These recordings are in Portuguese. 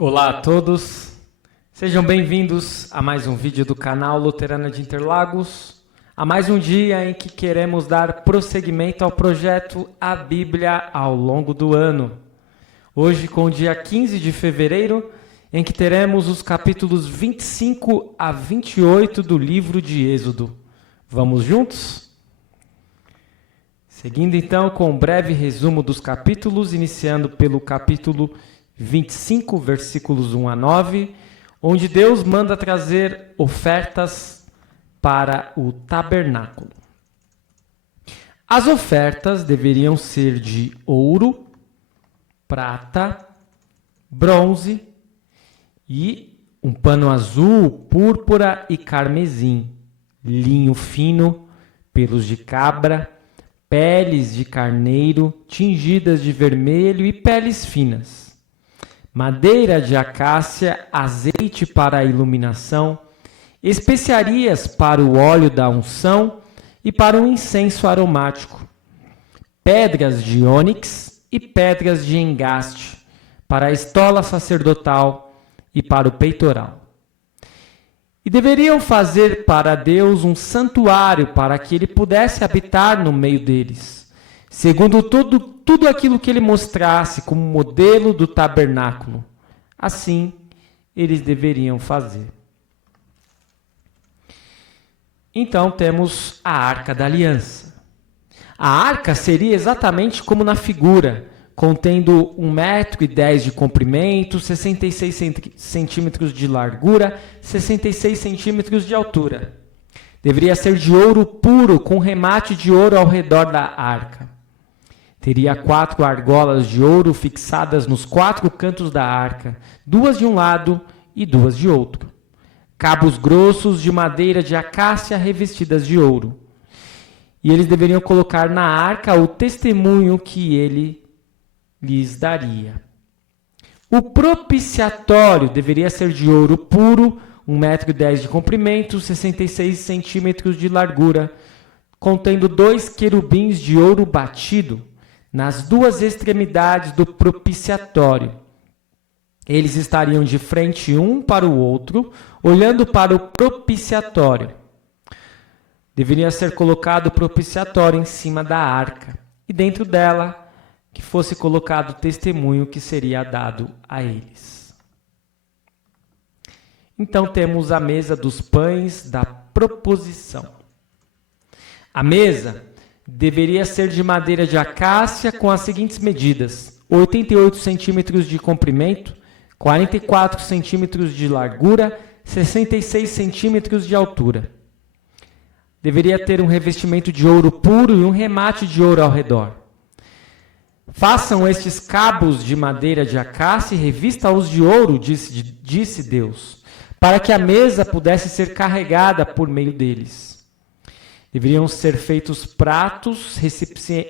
Olá a todos, sejam bem-vindos a mais um vídeo do canal Luterana de Interlagos, a mais um dia em que queremos dar prosseguimento ao projeto A Bíblia ao longo do ano. Hoje, com o dia 15 de fevereiro, em que teremos os capítulos 25 a 28 do livro de Êxodo. Vamos juntos? Seguindo então com um breve resumo dos capítulos, iniciando pelo capítulo 25, versículos 1 a 9, onde Deus manda trazer ofertas para o tabernáculo. As ofertas deveriam ser de ouro, prata, bronze e um pano azul, púrpura e carmesim, linho fino, pelos de cabra, peles de carneiro tingidas de vermelho e peles finas, madeira de acácia, azeite para a iluminação, especiarias para o óleo da unção e para o incenso aromático, pedras de ônix e pedras de engaste para a estola sacerdotal e para o peitoral. E deveriam fazer para Deus um santuário para que ele pudesse habitar no meio deles, segundo tudo aquilo que ele mostrasse como modelo do tabernáculo. Assim, eles deveriam fazer. Então, temos a Arca da Aliança. A arca seria exatamente como na figura, contendo 1,10 m de comprimento, 66 centímetros de largura, 66 centímetros de altura. Deveria ser de ouro puro, com remate de ouro ao redor da arca. Teria 4 argolas de ouro fixadas nos 4 cantos da arca, 2 de um lado e 2 de outro. Cabos grossos de madeira de acácia revestidas de ouro. E eles deveriam colocar na arca o testemunho que ele lhes daria. O propiciatório deveria ser de ouro puro, 1,10 m de comprimento, 66 centímetros de largura, contendo 2 querubins de ouro batido nas 2 extremidades do propiciatório. Eles estariam de frente um para o outro, olhando para o propiciatório. Deveria ser colocado o propiciatório em cima da arca, e dentro dela que fosse colocado o testemunho que seria dado a eles. Então temos a mesa dos pães da proposição. A mesa deveria ser de madeira de acácia com as seguintes medidas: 88 centímetros de comprimento, 44 centímetros de largura, 66 centímetros de altura. Deveria ter um revestimento de ouro puro e um remate de ouro ao redor. Façam estes cabos de madeira de acácia e revista-os de ouro, disse Deus, para que a mesa pudesse ser carregada por meio deles. Deveriam ser feitos pratos,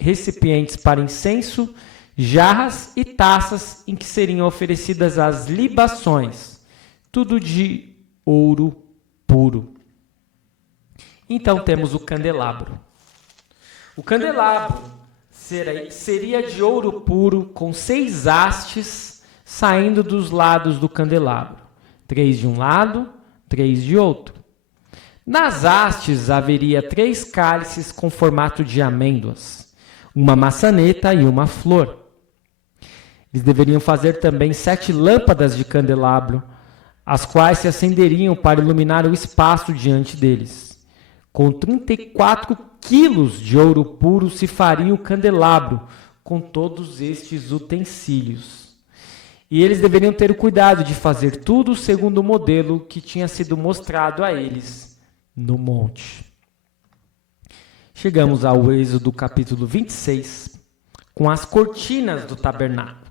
recipientes para incenso, jarras e taças em que seriam oferecidas as libações, tudo de ouro puro. Então temos o candelabro. O candelabro seria de ouro puro, com 6 hastes saindo dos lados do candelabro, 3 de um lado, 3 de outro. Nas hastes haveria 3 cálices com formato de amêndoas, uma maçaneta e uma flor. Eles deveriam fazer também 7 lâmpadas de candelabro, as quais se acenderiam para iluminar o espaço diante deles. Com 34 quilos de ouro puro se faria o candelabro, com todos estes utensílios. E eles deveriam ter o cuidado de fazer tudo segundo o modelo que tinha sido mostrado a eles no monte. Chegamos ao Êxodo capítulo 26, com as cortinas do tabernáculo.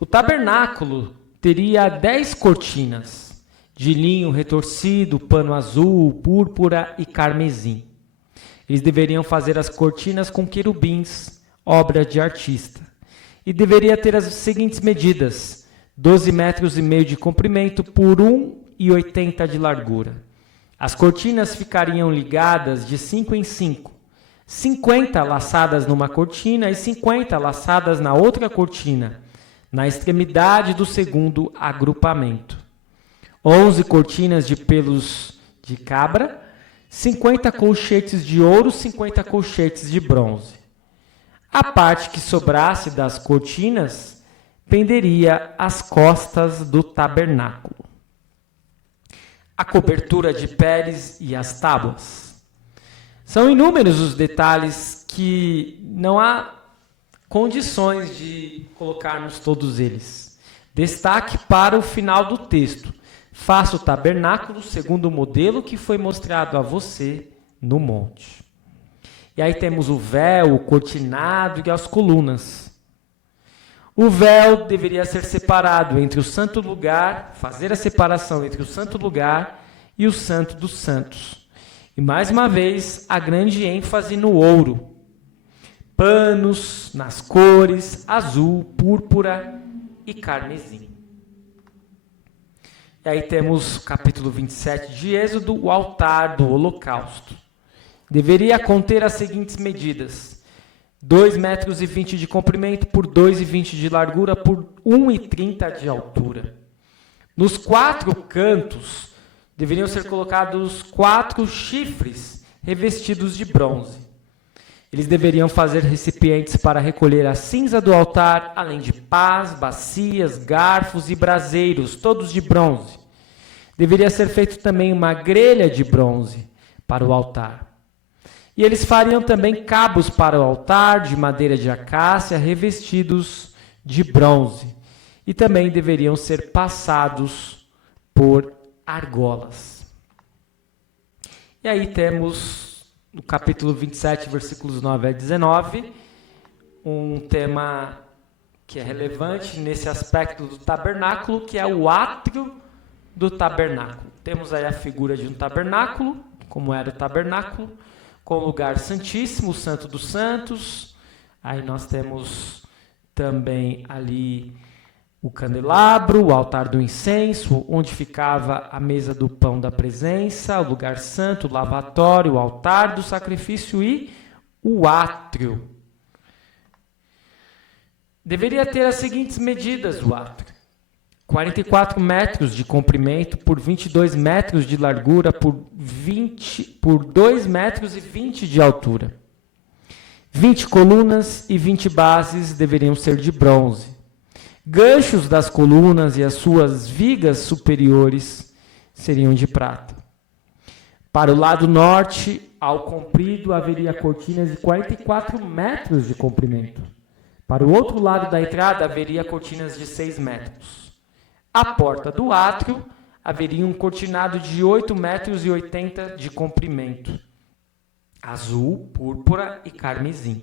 O tabernáculo teria 10 cortinas, de linho retorcido, pano azul, púrpura e carmesim. Eles deveriam fazer as cortinas com querubins, obra de artista. E deveria ter as seguintes medidas: 12,5 metros de comprimento por 1,80 de largura. As cortinas ficariam ligadas de 5 em 5, 50 laçadas numa cortina e 50 laçadas na outra cortina, na extremidade do segundo agrupamento. 11 cortinas de pelos de cabra, 50 colchetes de ouro, 50 colchetes de bronze. A parte que sobrasse das cortinas penderia às costas do tabernáculo. A cobertura de peles e as tábuas. São inúmeros os detalhes que não há condições de colocarmos todos eles. Destaque para o final do texto. Faça o tabernáculo segundo o modelo que foi mostrado a você no monte. E aí temos o véu, o cortinado e as colunas. O véu deveria ser separado entre o santo lugar, fazer a separação entre o santo lugar e o santo dos santos. E mais uma vez, a grande ênfase no ouro. Panos nas cores azul, púrpura e carmesim. E aí temos capítulo 27 de Êxodo, o altar do holocausto. Deveria conter as seguintes medidas: 2,20 metros de comprimento por 2,20 de largura por 1,30 de altura. Nos 4 cantos deveriam ser colocados 4 chifres revestidos de bronze. Eles deveriam fazer recipientes para recolher a cinza do altar, além de pás, bacias, garfos e braseiros, todos de bronze. Deveria ser feito também uma grelha de bronze para o altar. E eles fariam também cabos para o altar de madeira de acácia, revestidos de bronze. E também deveriam ser passados por argolas. E aí temos no capítulo 27, versículos 9 a 19, um tema que é relevante nesse aspecto do tabernáculo, que é o átrio do tabernáculo. Temos aí a figura de um tabernáculo, como era o tabernáculo, com o lugar santíssimo, o santo dos santos. Aí nós temos também ali o candelabro, o altar do incenso, onde ficava a mesa do pão da presença, o lugar santo, o lavatório, o altar do sacrifício e o átrio. Deveria ter as seguintes medidas o átrio: 44 metros de comprimento por 22 metros de largura por 2 metros e 20 de altura. 20 colunas e 20 bases deveriam ser de bronze. Ganchos das colunas e as suas vigas superiores seriam de prata. Para o lado norte, ao comprido, haveria cortinas de 44 metros de comprimento. Para o outro lado da entrada, haveria cortinas de 6 metros. À porta do átrio, haveria um cortinado de 8,80 metros de comprimento, azul, púrpura e carmesim.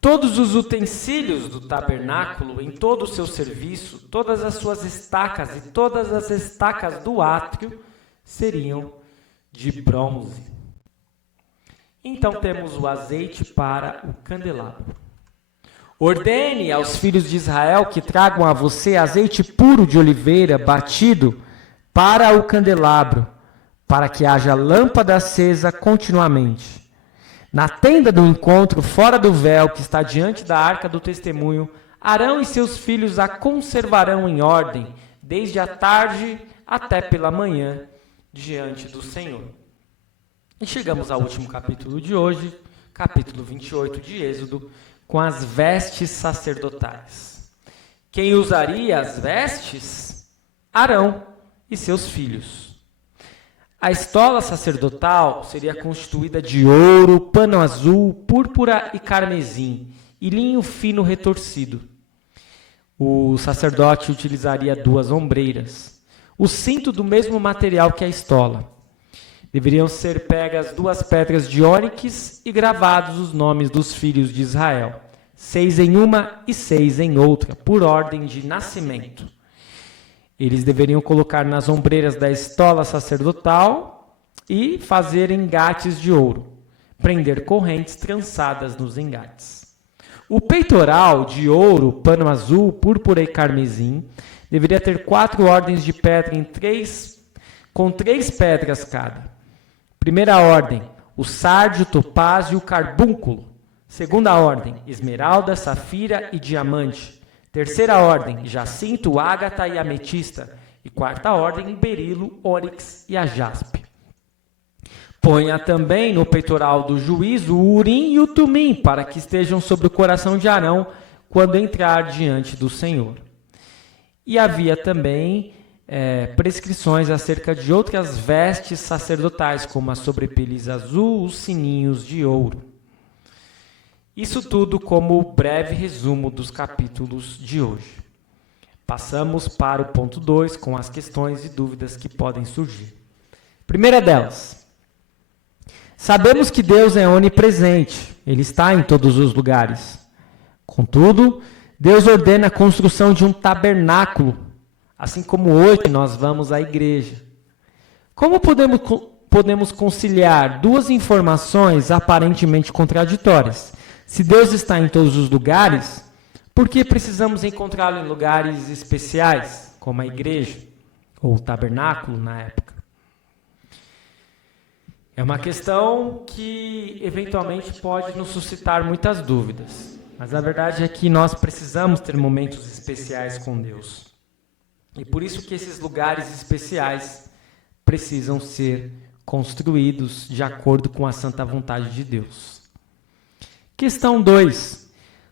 Todos os utensílios do tabernáculo, em todo o seu serviço, todas as suas estacas e todas as estacas do átrio seriam de bronze. Então temos o azeite para o candelabro. Ordene aos filhos de Israel que tragam a você azeite puro de oliveira batido para o candelabro, para que haja lâmpada acesa continuamente. Na tenda do encontro, fora do véu que está diante da arca do testemunho, Arão e seus filhos a conservarão em ordem, desde a tarde até pela manhã, diante do Senhor. E chegamos ao último capítulo de hoje, capítulo 28 de Êxodo, com as vestes sacerdotais. Quem usaria as vestes? Arão e seus filhos. A estola sacerdotal seria constituída de ouro, pano azul, púrpura e carmesim, e linho fino retorcido. O sacerdote utilizaria 2 ombreiras. O cinto do mesmo material que a estola. Deveriam ser pegas 2 pedras de ônix e gravados os nomes dos filhos de Israel, 6 em uma e 6 em outra, por ordem de nascimento. Eles deveriam colocar nas ombreiras da estola sacerdotal e fazer engates de ouro, prender correntes trançadas nos engates. O peitoral de ouro, pano azul, púrpura e carmesim deveria ter 4 ordens de pedra com 3 pedras cada. Primeira ordem, o sárdio, topázio e o carbúnculo. Segunda ordem, esmeralda, safira e diamante. Terceira ordem, jacinto, ágata e ametista. E quarta ordem, berilo, ônix e a jaspe. Ponha também no peitoral do juiz o urim e o tumim, para que estejam sobre o coração de Arão quando entrar diante do Senhor. E havia também prescrições acerca de outras vestes sacerdotais, como a sobrepeliz azul, os sininhos de ouro. Isso tudo como breve resumo dos capítulos de hoje. Passamos para o ponto 2, com as questões e dúvidas que podem surgir. Primeira delas. Sabemos que Deus é onipresente, Ele está em todos os lugares. Contudo, Deus ordena a construção de um tabernáculo, assim como hoje nós vamos à igreja. Como podemos conciliar duas informações aparentemente contraditórias? Se Deus está em todos os lugares, por que precisamos encontrá-lo em lugares especiais, como a igreja, ou o tabernáculo na época? É uma questão que eventualmente pode nos suscitar muitas dúvidas, mas a verdade é que nós precisamos ter momentos especiais com Deus. E por isso que esses lugares especiais precisam ser construídos de acordo com a santa vontade de Deus. Questão 2.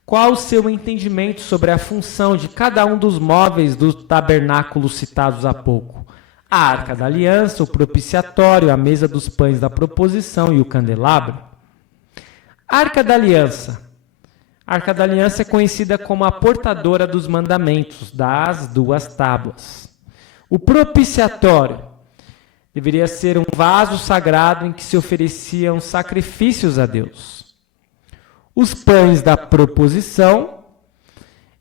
Qual o seu entendimento sobre a função de cada um dos móveis do tabernáculo citados há pouco? A arca da aliança, o propiciatório, a mesa dos pães da proposição e o candelabro? Arca da aliança. A arca da aliança é conhecida como a portadora dos mandamentos, das duas tábuas. O propiciatório deveria ser um vaso sagrado em que se ofereciam sacrifícios a Deus. Os pães da proposição,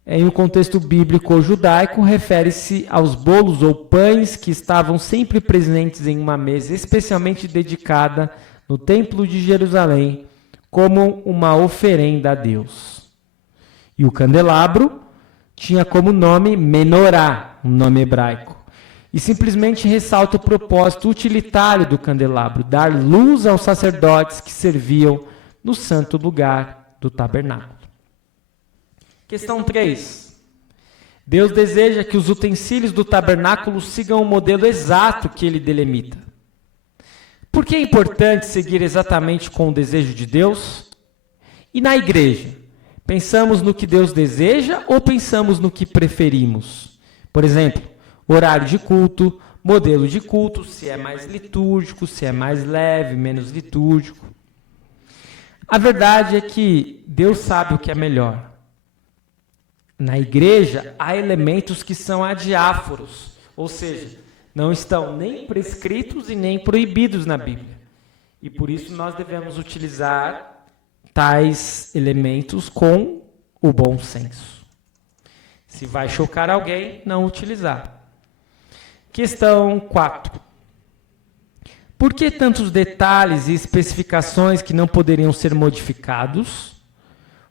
em um contexto bíblico ou judaico, refere-se aos bolos ou pães que estavam sempre presentes em uma mesa especialmente dedicada no Templo de Jerusalém, como uma oferenda a Deus. E o candelabro tinha como nome menorá, um nome hebraico, e simplesmente ressalta o propósito utilitário do candelabro, dar luz aos sacerdotes que serviam no santo lugar do tabernáculo. Questão 3. Deus deseja que os utensílios do tabernáculo sigam o modelo exato que ele delimita. Por que é importante seguir exatamente com o desejo de Deus? E na igreja, pensamos no que Deus deseja ou pensamos no que preferimos? Por exemplo, horário de culto, modelo de culto, se é mais litúrgico, se é mais leve, menos litúrgico. A verdade é que Deus sabe o que é melhor. Na igreja, há elementos que são adiáforos, ou seja, não estão nem prescritos e nem proibidos na Bíblia. E por isso nós devemos utilizar tais elementos com o bom senso. Se vai chocar alguém, não utilizar. Questão 4. Por que tantos detalhes e especificações que não poderiam ser modificados?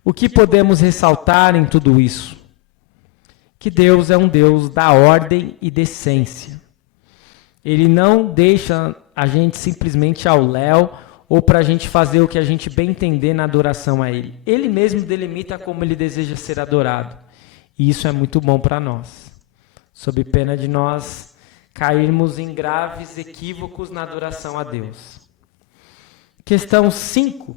O que podemos ressaltar em tudo isso? Que Deus é um Deus da ordem e decência. Ele não deixa a gente simplesmente ao léu ou para a gente fazer o que a gente bem entender na adoração a Ele. Ele mesmo delimita como Ele deseja ser adorado. E isso é muito bom para nós, sob pena de nós cairmos em graves equívocos na adoração a Deus. Questão 5.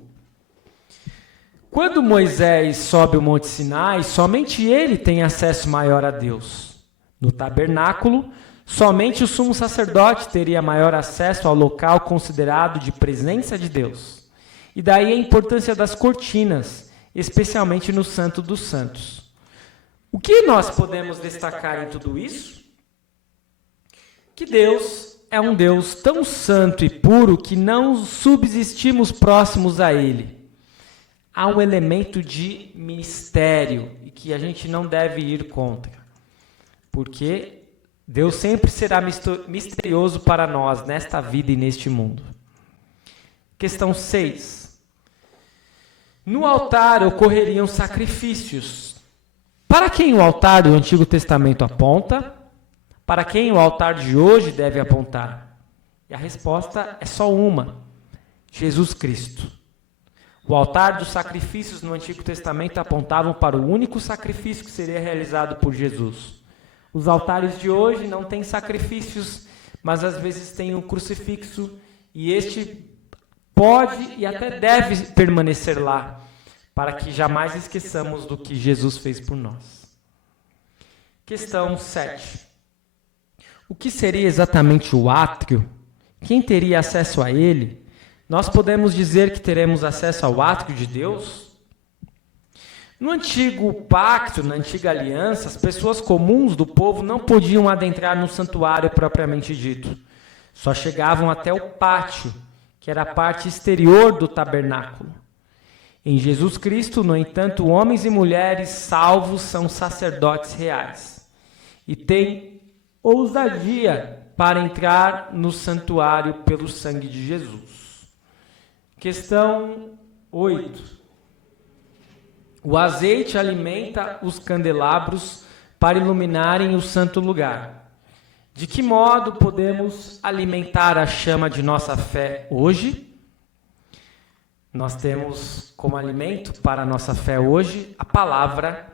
Quando Moisés sobe o Monte Sinai, somente ele tem acesso maior a Deus. No tabernáculo, somente o sumo sacerdote teria maior acesso ao local considerado de presença de Deus. E daí a importância das cortinas, especialmente no Santo dos Santos. O que nós podemos destacar em tudo isso? Que Deus é um Deus tão santo e puro que não subsistimos próximos a Ele. Há um elemento de mistério e que a gente não deve ir contra. Porque Deus sempre será misterioso para nós nesta vida e neste mundo. Questão 6. No altar ocorreriam sacrifícios. Para quem o altar do Antigo Testamento aponta? Para quem o altar de hoje deve apontar? E a resposta é só uma: Jesus Cristo. O altar dos sacrifícios no Antigo Testamento apontavam para o único sacrifício que seria realizado por Jesus. Os altares de hoje não têm sacrifícios, mas às vezes tem um crucifixo, e este pode e até deve permanecer lá, para que jamais esqueçamos do que Jesus fez por nós. Questão 7. O que seria exatamente o átrio? Quem teria acesso a ele? Nós podemos dizer que teremos acesso ao átrio de Deus? No antigo pacto, na antiga aliança, as pessoas comuns do povo não podiam adentrar no santuário propriamente dito. Só chegavam até o pátio, que era a parte exterior do tabernáculo. Em Jesus Cristo, no entanto, homens e mulheres salvos são sacerdotes reais e têm ousadia para entrar no santuário pelo sangue de Jesus. Questão 8. O azeite alimenta os candelabros para iluminarem o santo lugar. De que modo podemos alimentar a chama de nossa fé hoje? Nós temos como alimento para a nossa fé hoje a palavra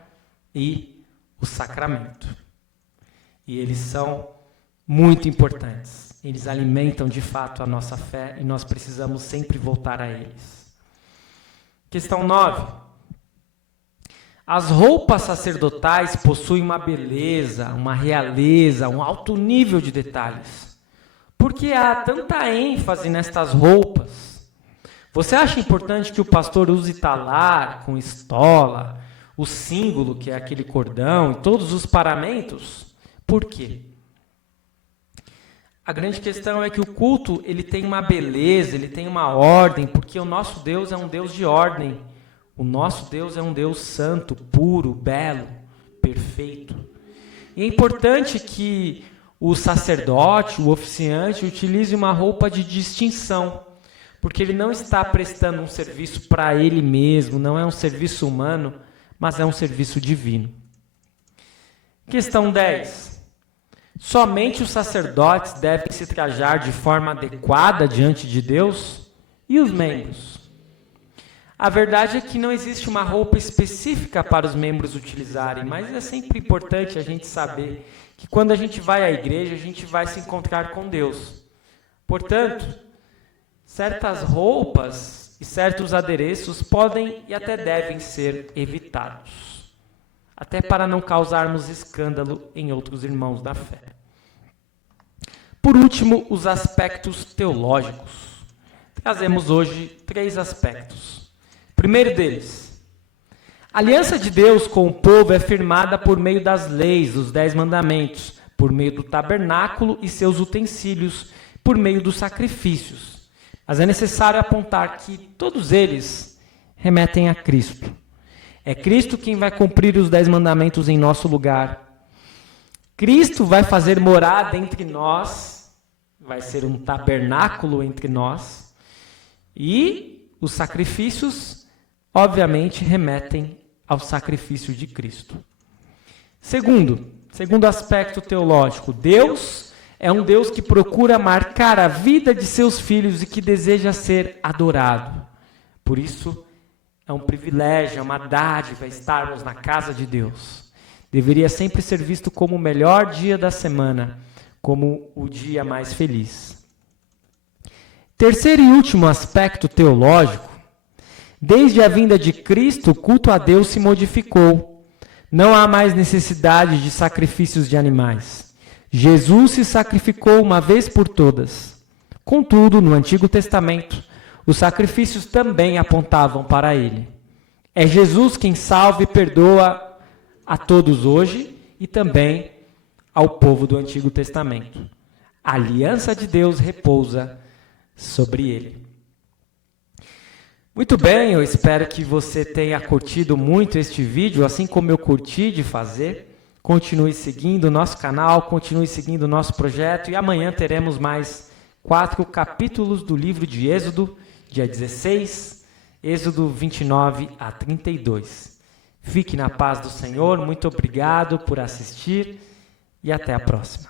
e o sacramento. E eles são muito importantes. Eles alimentam de fato a nossa fé e nós precisamos sempre voltar a eles. Questão 9. As roupas sacerdotais possuem uma beleza, uma realeza, um alto nível de detalhes. Por que há tanta ênfase nestas roupas? Você acha importante que o pastor use talar com estola, o símbolo, que é aquele cordão, e todos os paramentos? Por quê? A grande questão é que o culto ele tem uma beleza, ele tem uma ordem, porque o nosso Deus é um Deus de ordem. O nosso Deus é um Deus santo, puro, belo, perfeito. E é importante que o sacerdote, o oficiante, utilize uma roupa de distinção, porque ele não está prestando um serviço para ele mesmo, não é um serviço humano, mas é um serviço divino. Questão 10. Somente os sacerdotes devem se trajar de forma adequada diante de Deus? E os membros? A verdade é que não existe uma roupa específica para os membros utilizarem, mas é sempre importante a gente saber que quando a gente vai à igreja, a gente vai se encontrar com Deus. Portanto, certas roupas e certos adereços podem e até devem ser evitados, até para não causarmos escândalo em outros irmãos da fé. Por último, os aspectos teológicos. Trazemos hoje 3 aspectos. Primeiro deles, a aliança de Deus com o povo é firmada por meio das leis, os 10 mandamentos, por meio do tabernáculo e seus utensílios, por meio dos sacrifícios. Mas é necessário apontar que todos eles remetem a Cristo. É Cristo quem vai cumprir os 10 mandamentos em nosso lugar. Cristo vai fazer morada entre nós, vai ser um tabernáculo entre nós, e os sacrifícios obviamente remetem ao sacrifício de Cristo. Segundo aspecto teológico, Deus é um Deus que procura marcar a vida de seus filhos e que deseja ser adorado. Por isso, é um privilégio, é uma dádiva estarmos na casa de Deus. Deveria sempre ser visto como o melhor dia da semana, como o dia mais feliz. Terceiro e último aspecto teológico, desde a vinda de Cristo, o culto a Deus se modificou. Não há mais necessidade de sacrifícios de animais. Jesus se sacrificou uma vez por todas. Contudo, no Antigo Testamento, os sacrifícios também apontavam para ele. É Jesus quem salva e perdoa a todos hoje e também ao povo do Antigo Testamento. A aliança de Deus repousa sobre ele. Muito bem, eu espero que você tenha curtido muito este vídeo, assim como eu curti de fazer. Continue seguindo o nosso canal, continue seguindo o nosso projeto e amanhã teremos mais 4 capítulos do livro de Êxodo, dia 16, Êxodo 29 a 32. Fique na paz do Senhor, muito obrigado por assistir e até a próxima.